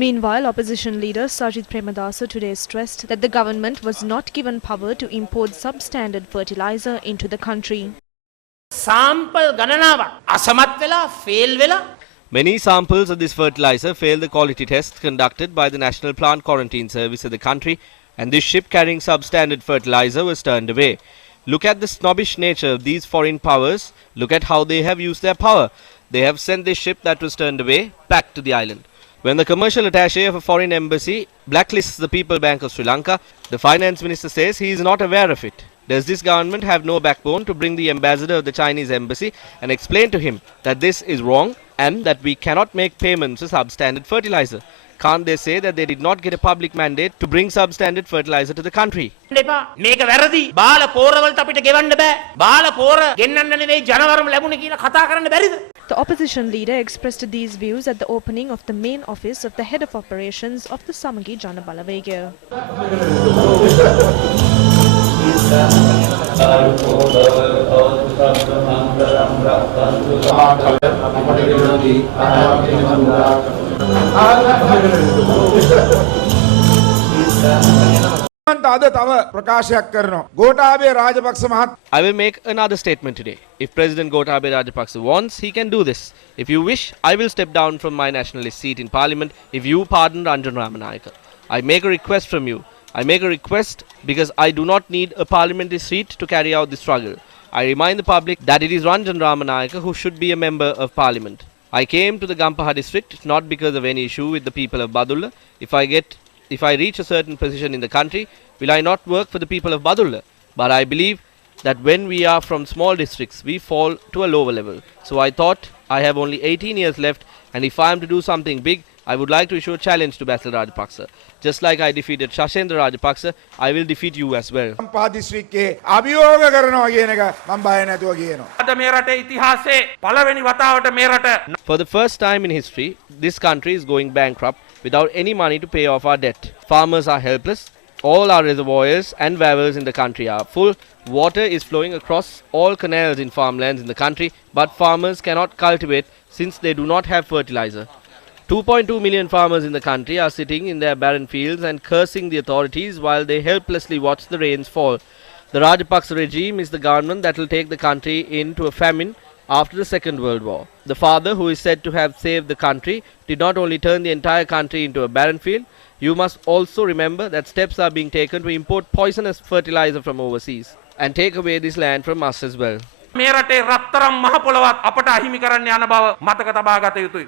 Meanwhile, opposition leader Sajid Premadasa today stressed that the government was not given power to import substandard fertilizer into the country. Sample ගණනාවක් අසමත් වෙලා fail වෙලා Many samples of this fertilizer failed the quality tests conducted by the National Plant Quarantine Service of the country, and this ship carrying substandard fertilizer was turned away. Look at the snobbish nature of these foreign powers. Look at how they have used their power. They have sent this ship that was turned away back to the island. When the commercial attaché of a foreign embassy blacklists the People Bank of Sri Lanka, the finance minister says he is not aware of it. Does this government have no backbone to bring the ambassador of the Chinese embassy and explain to him that this is wrong and that we cannot make payments for substandard fertilizer? Can't they say that they did not get a public mandate to bring substandard fertilizer to the country? එපා මේක වැරදි බාල පෝරවලට අපිට ගෙවන්න බෑ බාල පෝර ගෙන්නන්න නෙවෙයි ජනවරම ලැබුණේ කියලා කතා කරන්න බැරිද The opposition leader expressed these views at the opening of the main office of the head of operations of the Samagi Jana Balavega. I will make another statement today. If President Gotabaya Rajapaksa wants, he can do this. If you wish, I will step down from my nationalist seat in parliament if you pardon Ranjan Ramanayake. I make a request from you. I make a request because I do not need a parliamentary seat to carry out the struggle. I remind the public that it is Ranjan Ramanayake who should be a member of parliament. I came to the Gampaha district not because of any issue with the people of Badulla. If I reach a certain position in the country, will I not work for the people of Badulla? But I believe that when we are from small districts, we fall to a lower level. So I thought I have only 18 years left, and if I am to do something big, I would like to issue a challenge to Basil Rajapaksa. Just like I defeated Shashendra Rajapaksa, I will defeat you as well. Gampaha districtේ අභියෝග කරනවා කියන එක මම බය නැතුව කියනවා. අද මේ රටේ ඉතිහාසයේ පළවෙනි වතාවට මේ රට For the first time in history, this country is going bankrupt without any money to pay off our debt. Farmers are helpless. All our reservoirs and wells in the country are full. Water is flowing across all canals in farmlands in the country, but farmers cannot cultivate since they do not have fertilizer. 2.2 million farmers in the country are sitting in their barren fields and cursing the authorities while they helplessly watch the rains fall. The Rajapaksa regime is the government that will take the country into a famine after the Second World War. The father, who is said to have saved the country, did not only turn the entire country into a barren field. You must also remember that steps are being taken to import poisonous fertilizer from overseas and take away this land from us as well. මේ රටේ රත්තරන් මහ පොළවත් අපට අහිමි කරන්න යන බව මතක තබා ගත යුතුයි